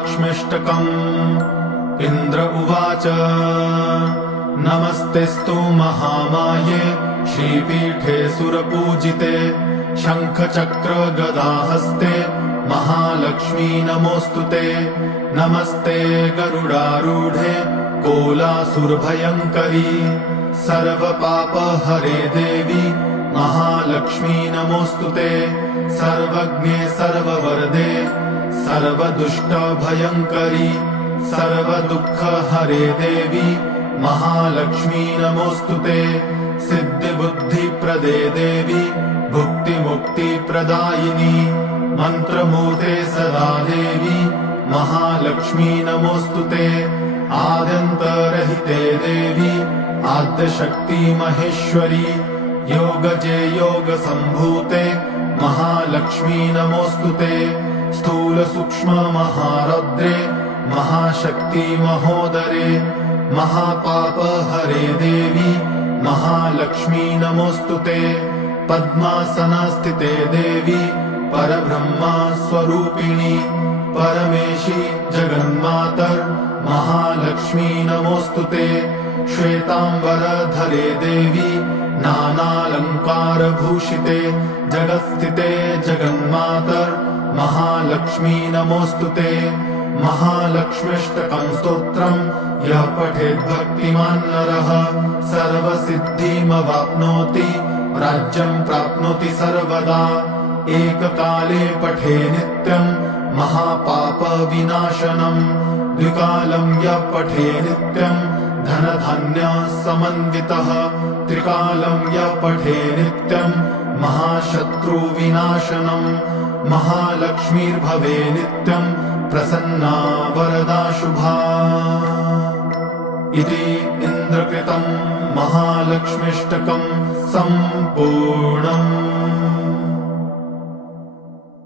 महालक्ष्मीष्टकम्। इन्द्र उवाच नमस्तेस्तु महामाये श्रीपीठे सुरपूजिते शङ्खचक्र गदाहस्ते महालक्ष्मी नमोऽस्तुते। नमस्ते गरुडारूढे कोलासुरभयङ्करी सर्वपापहरे देवी महालक्ष्मी नमोऽस्तुते। सर्वज्ञे सर्ववरदे सर्वदुष्टभयङ्करी सर्वदुःखहरे देवी महालक्ष्मी नमोऽस्तुते। सिद्धिबुद्धिप्रदे देवी भुक्तिमुक्तिप्रदायिनी मन्त्रमूर्ते सदा देवी महालक्ष्मी नमोऽस्तुते। आद्यन्तरहिते देवी आद्यशक्ति महेश्वरी योगजे योगसम्भूते महालक्ष्मी नमोऽस्तुते। स्थूलसूक्ष्म महारौद्रे महाशक्ति महोदरे महापापहरे देवी महालक्ष्मी नमोऽस्तुते। पद्मासनस्थिते देवी परब्रह्म स्वरूपिणी परमेशी जगन्मातर् महालक्ष्मी नमोऽस्तुते। श्वेताम्बरधरे देवी नानालङ्कारभूषिते जगत्स्थिते जगन्मातर् महालक्ष्मी नमोऽस्तुते। महालक्ष्मीष्टकं स्तोत्रम् यः पठेत् भक्तिमान् नरः सर्वसिद्धिमवाप्नोति राज्यं प्राप्नोति सर्वदा। एककाले पठे नित्यं महापापविनाशनम् द्विकालं यः पठे नित्यं धनधान्यसमन्वितः त्रिकालं यः पठे नित्यं महाशत्रुविनाशनम्। महालक्ष्मीर्भवे नित्यं प्रसन्ना वरदा शुभा। इति इन्द्रकृतं महालक्ष्मीष्टकं सम्पूर्णम्।